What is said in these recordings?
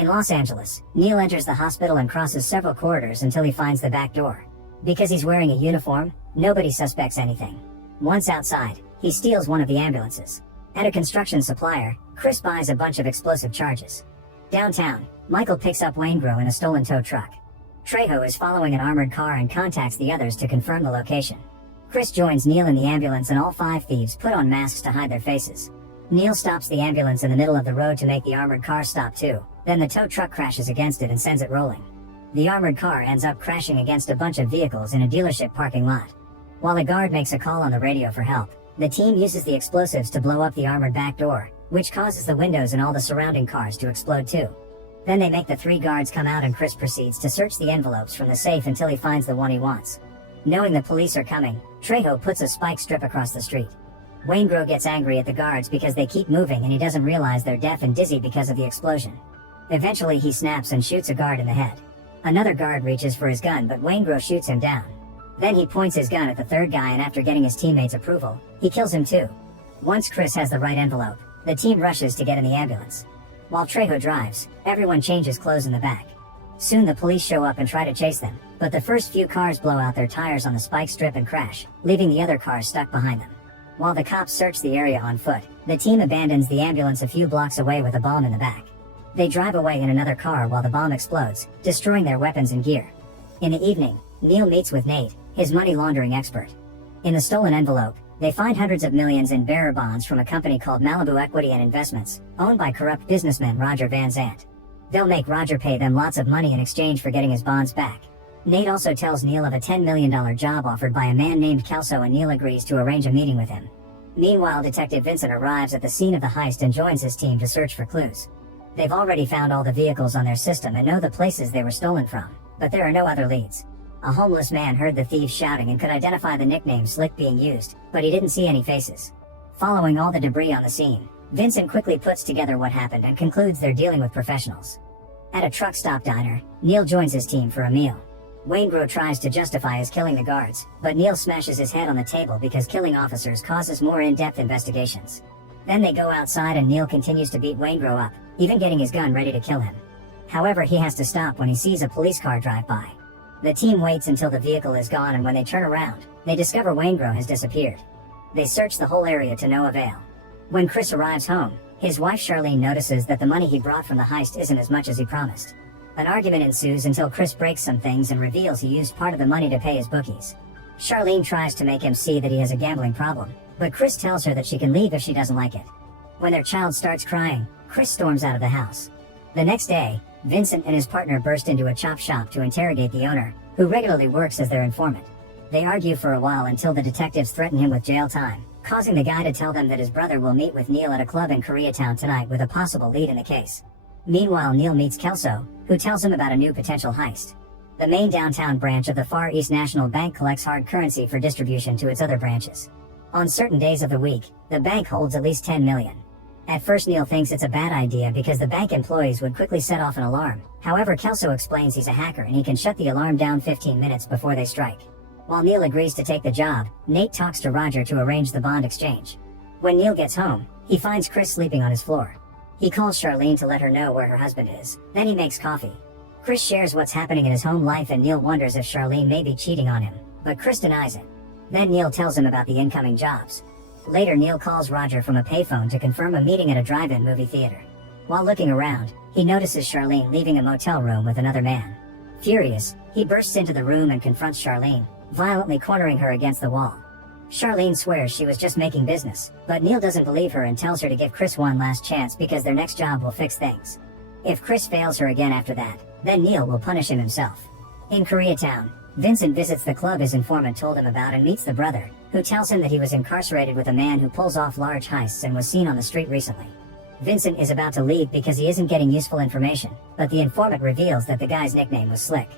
In Los Angeles, Neil enters the hospital and crosses several corridors until he finds the back door. Because he's wearing a uniform, nobody suspects anything. Once outside, he steals one of the ambulances. At a construction supplier, Chris buys a bunch of explosive charges. Downtown, Michael picks up Waingro in a stolen tow truck. Trejo is following an armored car and contacts the others to confirm the location. Chris joins Neil in the ambulance and all 5 thieves put on masks to hide their faces. Neil stops the ambulance in the middle of the road to make the armored car stop too, then the tow truck crashes against it and sends it rolling. The armored car ends up crashing against a bunch of vehicles in a dealership parking lot. While a guard makes a call on the radio for help, the team uses the explosives to blow up the armored back door, which causes the windows in all the surrounding cars to explode too. Then they make the 3 guards come out and Chris proceeds to search the envelopes from the safe until he finds the one he wants. Knowing the police are coming, Trejo puts a spike strip across the street. Waingro gets angry at the guards because they keep moving and he doesn't realize they're deaf and dizzy because of the explosion. Eventually he snaps and shoots a guard in the head. Another guard reaches for his gun but Waingro shoots him down. Then he points his gun at the 3rd guy and after getting his teammates' approval, he kills him too. Once Chris has the right envelope, the team rushes to get in the ambulance. While Trejo drives, everyone changes clothes in the back. Soon the police show up and try to chase them, but the first few cars blow out their tires on the spike strip and crash, leaving the other cars stuck behind them. While the cops search the area on foot, the team abandons the ambulance a few blocks away with a bomb in the back. They drive away in another car while the bomb explodes, destroying their weapons and gear. In the evening, Neil meets with Nate, his money laundering expert. In the stolen envelope, they find hundreds of millions in bearer bonds from a company called Malibu Equity and Investments, owned by corrupt businessman Roger Van Zant. They'll make Roger pay them lots of money in exchange for getting his bonds back. Nate also tells Neil of a $10 million job offered by a man named Kelso and Neil agrees to arrange a meeting with him. Meanwhile, Detective Vincent arrives at the scene of the heist and joins his team to search for clues. They've already found all the vehicles on their system and know the places they were stolen from, but there are no other leads. A homeless man heard the thieves shouting and could identify the nickname Slick being used, but he didn't see any faces. Following all the debris on the scene, Vincent quickly puts together what happened and concludes they're dealing with professionals. At a truck stop diner, Neil joins his team for a meal. Waingro tries to justify his killing the guards, but Neil smashes his head on the table because killing officers causes more in-depth investigations. Then they go outside and Neil continues to beat Waingro up, even getting his gun ready to kill him. However, he has to stop when he sees a police car drive by. The team waits until the vehicle is gone and when they turn around, they discover Waingro has disappeared. They search the whole area to no avail. When Chris arrives home, his wife Charlene notices that the money he brought from the heist isn't as much as he promised. An argument ensues until Chris breaks some things and reveals he used part of the money to pay his bookies. Charlene tries to make him see that he has a gambling problem, but Chris tells her that she can leave if she doesn't like it. When their child starts crying, Chris storms out of the house. The next day, Vincent and his partner burst into a chop shop to interrogate the owner, who regularly works as their informant. They argue for a while until the detectives threaten him with jail time, causing the guy to tell them that his brother will meet with Neil at a club in Koreatown tonight with a possible lead in the case. Meanwhile, Neil meets Kelso, who tells him about a new potential heist. The main downtown branch of the Far East National Bank collects hard currency for distribution to its other branches. On certain days of the week, the bank holds at least 10 million. At first Neil thinks it's a bad idea because the bank employees would quickly set off an alarm. However, Kelso explains he's a hacker and he can shut the alarm down 15 minutes before they strike. While Neil agrees to take the job, Nate talks to Roger to arrange the bond exchange. When Neil gets home, he finds Chris sleeping on his floor. He calls Charlene to let her know where her husband is, then he makes coffee. Chris shares what's happening in his home life and Neil wonders if Charlene may be cheating on him, but Chris denies it. Then Neil tells him about the incoming jobs. Later, Neil calls Roger from a payphone to confirm a meeting at a drive-in movie theater. While looking around, he notices Charlene leaving a motel room with another man. Furious, he bursts into the room and confronts Charlene, violently cornering her against the wall. Charlene swears she was just making business, but Neil doesn't believe her and tells her to give Chris one last chance because their next job will fix things. If Chris fails her again after that, then Neil will punish him himself. In Koreatown, Vincent visits the club his informant told him about and meets the brother, who tells him that he was incarcerated with a man who pulls off large heists and was seen on the street recently. Vincent is about to leave because he isn't getting useful information, but the informant reveals that the guy's nickname was Slick.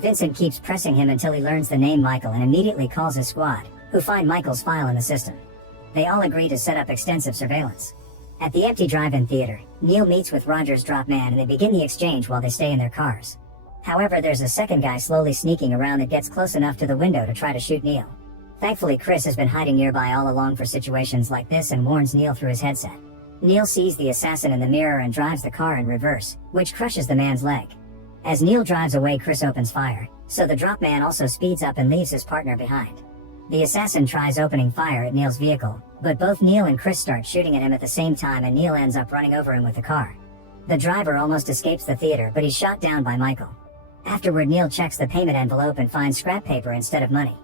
Vincent keeps pressing him until he learns the name Michael and immediately calls his squad, who find Michael's file in the system. They all agree to set up extensive surveillance. At the empty drive-in theater, Neil meets with Roger's drop man and they begin the exchange while they stay in their cars. However, there's a second guy slowly sneaking around that gets close enough to the window to try to shoot Neil. Thankfully, Chris has been hiding nearby all along for situations like this and warns Neil through his headset. Neil sees the assassin in the mirror and drives the car in reverse, which crushes the man's leg. As Neil drives away, Chris opens fire, so the drop man also speeds up and leaves his partner behind. The assassin tries opening fire at Neil's vehicle, but both Neil and Chris start shooting at him at the same time and Neil ends up running over him with the car. The driver almost escapes the theater, but he's shot down by Michael. Afterward, Neil checks the payment envelope and finds scrap paper instead of money.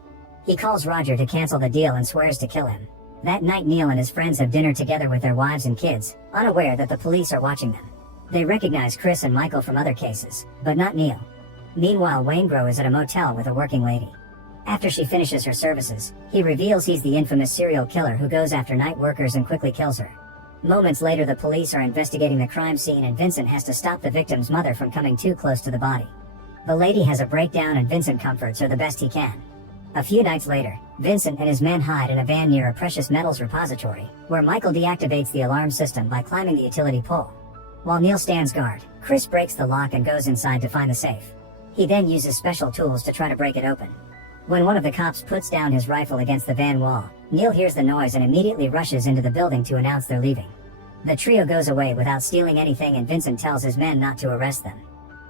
He calls Roger to cancel the deal and swears to kill him. That night, Neil and his friends have dinner together with their wives and kids, unaware that the police are watching them. They recognize Chris and Michael from other cases, but not Neil. Meanwhile, Waingro is at a motel with a working lady. After she finishes her services, he reveals he's the infamous serial killer who goes after night workers and quickly kills her. Moments later, the police are investigating the crime scene and Vincent has to stop the victim's mother from coming too close to the body. The lady has a breakdown and Vincent comforts her the best he can. A few nights later, Vincent and his men hide in a van near a precious metals repository, where Michael deactivates the alarm system by climbing the utility pole. While Neil stands guard, Chris breaks the lock and goes inside to find the safe. He then uses special tools to try to break it open. When one of the cops puts down his rifle against the van wall, Neil hears the noise and immediately rushes into the building to announce they're leaving. The trio goes away without stealing anything and Vincent tells his men not to arrest them.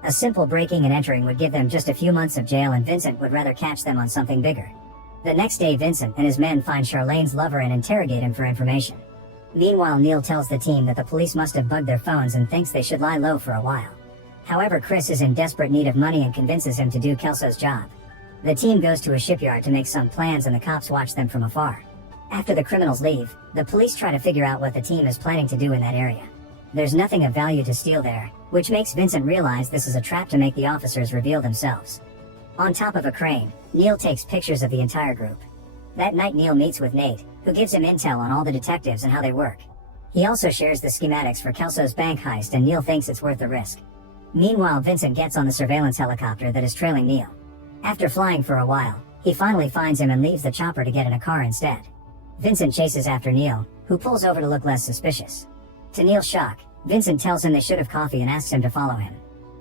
A simple breaking and entering would give them just a few months of jail and Vincent would rather catch them on something bigger. The next day, Vincent and his men find Charlene's lover and interrogate him for information. Meanwhile, Neil tells the team that the police must have bugged their phones and thinks they should lie low for a while. However, Chris is in desperate need of money and convinces him to do Kelso's job. The team goes to a shipyard to make some plans and the cops watch them from afar. After the criminals leave, the police try to figure out what the team is planning to do in that area. There's nothing of value to steal there, which makes Vincent realize this is a trap to make the officers reveal themselves. On top of a crane, Neil takes pictures of the entire group. That night, Neil meets with Nate, who gives him intel on all the detectives and how they work. He also shares the schematics for Kelso's bank heist and Neil thinks it's worth the risk. Meanwhile, Vincent gets on the surveillance helicopter that is trailing Neil. After flying for a while, he finally finds him and leaves the chopper to get in a car instead. Vincent chases after Neil, who pulls over to look less suspicious. To Neil's shock, Vincent tells him they should have coffee and asks him to follow him.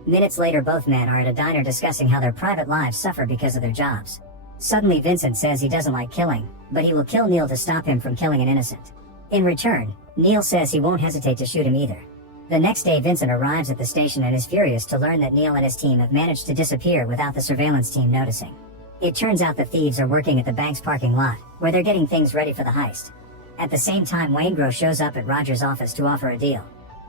Minutes later, both men are at a diner discussing how their private lives suffer because of their jobs. Suddenly, Vincent says he doesn't like killing, but he will kill Neil to stop him from killing an innocent. In return, Neil says he won't hesitate to shoot him either. The next day, Vincent arrives at the station and is furious to learn that Neil and his team have managed to disappear without the surveillance team noticing. It turns out the thieves are working at the bank's parking lot, where they're getting things ready for the heist. At the same time, Waingro shows up at Roger's office to offer a deal.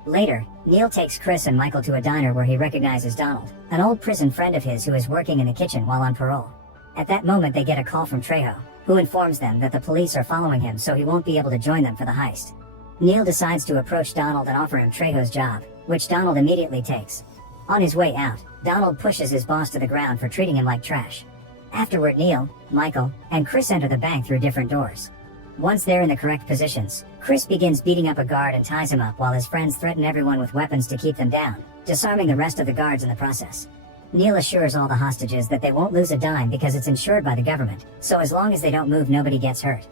Later, Neil takes Chris and Michael to a diner where he recognizes Donald, an old prison friend of his who is working in the kitchen while on parole. At that moment, they get a call from Trejo, who informs them that the police are following him so he won't be able to join them for the heist. Neil decides to approach Donald and offer him Trejo's job, which Donald immediately takes. On his way out, Donald pushes his boss to the ground for treating him like trash. Afterward, Neil, Michael, and Chris enter the bank through different doors. Once they're in the correct positions, Chris begins beating up a guard and ties him up while his friends threaten everyone with weapons to keep them down, disarming the rest of the guards in the process. Neil assures all the hostages that they won't lose a dime because it's insured by the government, so as long as they don't move, nobody gets hurt.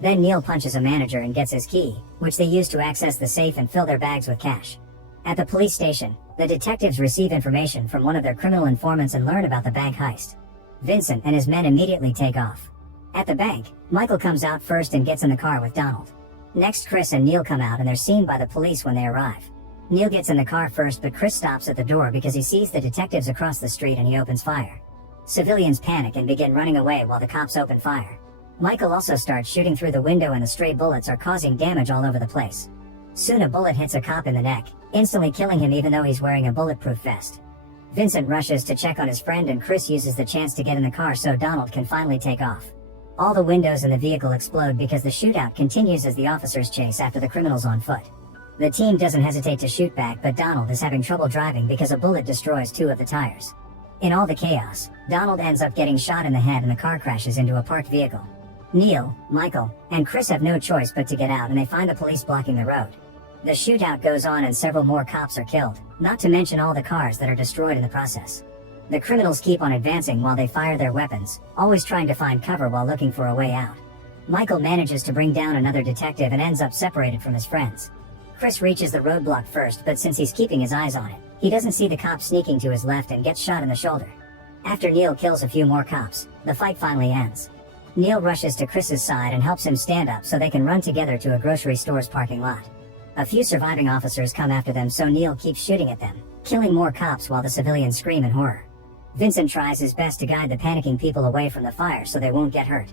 Then Neil punches a manager and gets his key, which they use to access the safe and fill their bags with cash. At the police station, the detectives receive information from one of their criminal informants and learn about the bank heist. Vincent and his men immediately take off. At the bank, Michael comes out first and gets in the car with Donald. Next, Chris and Neil come out and they're seen by the police when they arrive. Neil gets in the car first, but Chris stops at the door because he sees the detectives across the street and he opens fire. Civilians panic and begin running away while the cops open fire. Michael also starts shooting through the window and the stray bullets are causing damage all over the place. Soon a bullet hits a cop in the neck, instantly killing him even though he's wearing a bulletproof vest. Vincent rushes to check on his friend and Chris uses the chance to get in the car so Donald can finally take off. All the windows in the vehicle explode because the shootout continues as the officers chase after the criminals on foot. The team doesn't hesitate to shoot back, but Donald is having trouble driving because a bullet destroys 2 of the tires. In all the chaos, Donald ends up getting shot in the head and the car crashes into a parked vehicle. Neil, Michael, and Chris have no choice but to get out and they find the police blocking the road. The shootout goes on and several more cops are killed, not to mention all the cars that are destroyed in the process. The criminals keep on advancing while they fire their weapons, always trying to find cover while looking for a way out. Michael manages to bring down another detective and ends up separated from his friends. Chris reaches the roadblock first, but since he's keeping his eyes on it, he doesn't see the cop sneaking to his left and gets shot in the shoulder. After Neil kills a few more cops, the fight finally ends. Neil rushes to Chris's side and helps him stand up so they can run together to a grocery store's parking lot. A few surviving officers come after them, so Neil keeps shooting at them, killing more cops while the civilians scream in horror. Vincent tries his best to guide the panicking people away from the fire so they won't get hurt.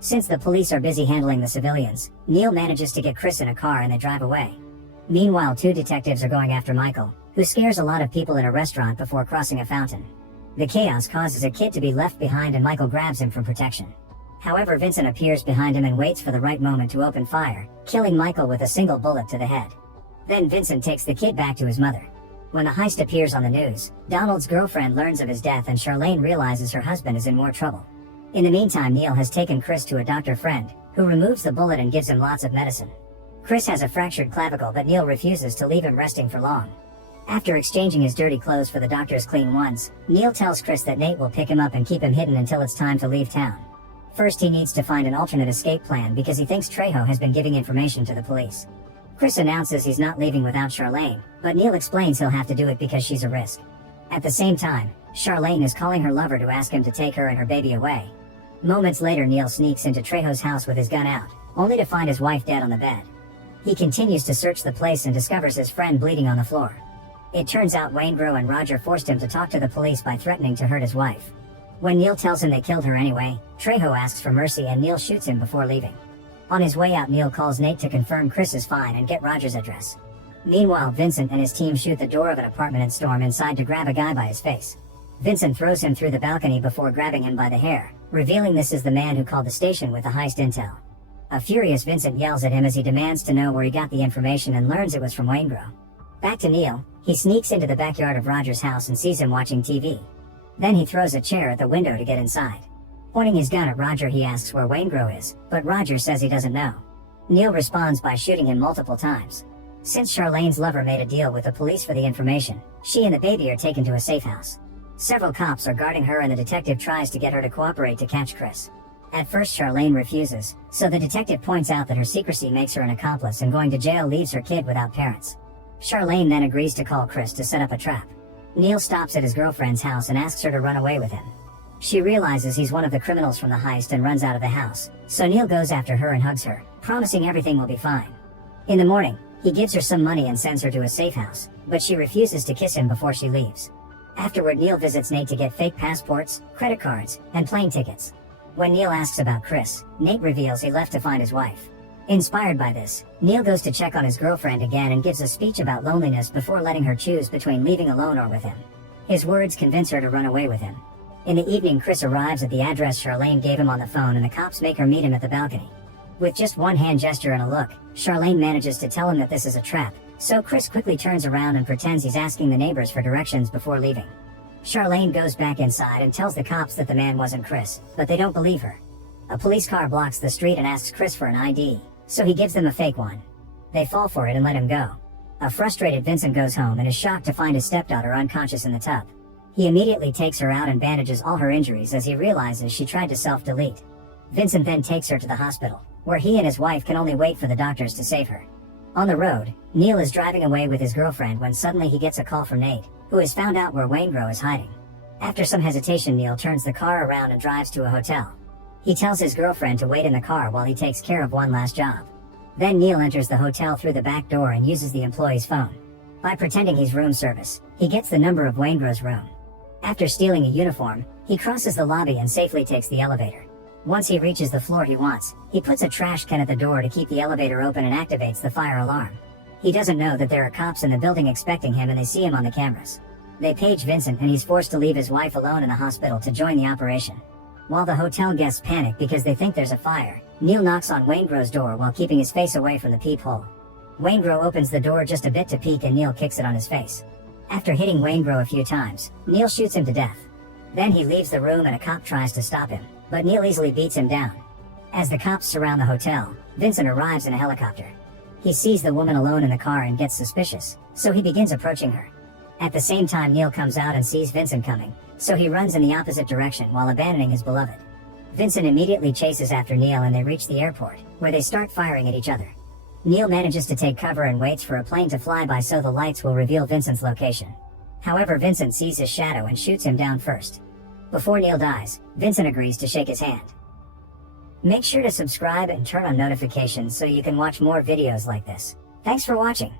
Since the police are busy handling the civilians, Neil manages to get Chris in a car and they drive away. Meanwhile, two detectives are going after Michael, who scares a lot of people in a restaurant before crossing a fountain. The chaos causes a kid to be left behind and Michael grabs him from protection. However, Vincent appears behind him and waits for the right moment to open fire, killing Michael with a single bullet to the head. Then Vincent takes the kid back to his mother. When the heist appears on the news, Donald's girlfriend learns of his death and Charlene realizes her husband is in more trouble. In the meantime, Neil has taken Chris to a doctor friend, who removes the bullet and gives him lots of medicine. Chris has a fractured clavicle, but Neil refuses to leave him resting for long. After exchanging his dirty clothes for the doctor's clean ones, Neil tells Chris that Nate will pick him up and keep him hidden until it's time to leave town. First, he needs to find an alternate escape plan because he thinks Trejo has been giving information to the police. Chris announces he's not leaving without Charlene, but Neil explains he'll have to do it because she's a risk. At the same time, Charlene is calling her lover to ask him to take her and her baby away. Moments later, Neil sneaks into Trejo's house with his gun out, only to find his wife dead on the bed. He continues to search the place and discovers his friend bleeding on the floor. It turns out Waingro and Roger forced him to talk to the police by threatening to hurt his wife. When Neil tells him they killed her anyway, Trejo asks for mercy and Neil shoots him before leaving. On his way out, Neil calls Nate to confirm Chris is fine and get Roger's address. Meanwhile, Vincent and his team shoot the door of an apartment and storm inside to grab a guy by his face. Vincent throws him through the balcony before grabbing him by the hair, revealing this is the man who called the station with the heist intel. A furious Vincent yells at him as he demands to know where he got the information and learns it was from Waingro. Back to Neil, he sneaks into the backyard of Roger's house and sees him watching TV. Then he throws a chair at the window to get inside. Pointing his gun at Roger, he asks where Waingro is, but Roger says he doesn't know. Neil responds by shooting him multiple times. Since Charlene's lover made a deal with the police for the information, she and the baby are taken to a safe house. Several cops are guarding her and the detective tries to get her to cooperate to catch Chris. At first, Charlene refuses, so the detective points out that her secrecy makes her an accomplice and going to jail leaves her kid without parents. Charlene then agrees to call Chris to set up a trap. Neil stops at his girlfriend's house and asks her to run away with him. She realizes he's one of the criminals from the heist and runs out of the house, so Neil goes after her and hugs her, promising everything will be fine. In the morning, he gives her some money and sends her to a safe house, but she refuses to kiss him before she leaves. Afterward, Neil visits Nate to get fake passports, credit cards, and plane tickets. When Neil asks about Chris, Nate reveals he left to find his wife. Inspired by this, Neil goes to check on his girlfriend again and gives a speech about loneliness before letting her choose between leaving alone or with him. His words convince her to run away with him. In the evening, Chris arrives at the address Charlene gave him on the phone and the cops make her meet him at the balcony. With just one hand gesture and a look, Charlene manages to tell him that this is a trap, so Chris quickly turns around and pretends he's asking the neighbors for directions before leaving. Charlene goes back inside and tells the cops that the man wasn't Chris, but they don't believe her. A police car blocks the street and asks Chris for an ID, so he gives them a fake one. They fall for it and let him go. A frustrated Vincent goes home and is shocked to find his stepdaughter unconscious in the tub. He immediately takes her out and bandages all her injuries as he realizes she tried to self-delete. Vincent then takes her to the hospital, where he and his wife can only wait for the doctors to save her. On the road, Neil is driving away with his girlfriend when suddenly he gets a call from Nate, who has found out where Waingro is hiding. After some hesitation, Neil turns the car around and drives to a hotel. He tells his girlfriend to wait in the car while he takes care of one last job. Then Neil enters the hotel through the back door and uses the employee's phone. By pretending he's room service, he gets the number of Waingro's room. After stealing a uniform, he crosses the lobby and safely takes the elevator. Once he reaches the floor he wants, he puts a trash can at the door to keep the elevator open and activates the fire alarm. He doesn't know that there are cops in the building expecting him and they see him on the cameras. They page Vincent and he's forced to leave his wife alone in the hospital to join the operation. While the hotel guests panic because they think there's a fire, Neil knocks on Waingro's door while keeping his face away from the peephole. Waingro opens the door just a bit to peek and Neil kicks it on his face. After hitting Waingro a few times, Neil shoots him to death. Then he leaves the room and a cop tries to stop him, but Neil easily beats him down. As the cops surround the hotel, Vincent arrives in a helicopter. He sees the woman alone in the car and gets suspicious, so he begins approaching her. At the same time, Neil comes out and sees Vincent coming, so he runs in the opposite direction while abandoning his beloved. Vincent immediately chases after Neil and they reach the airport, where they start firing at each other. Neil manages to take cover and waits for a plane to fly by so the lights will reveal Vincent's location. However, Vincent sees his shadow and shoots him down first. Before Neil dies, Vincent agrees to shake his hand. Make sure to subscribe and turn on notifications so you can watch more videos like this. Thanks for watching.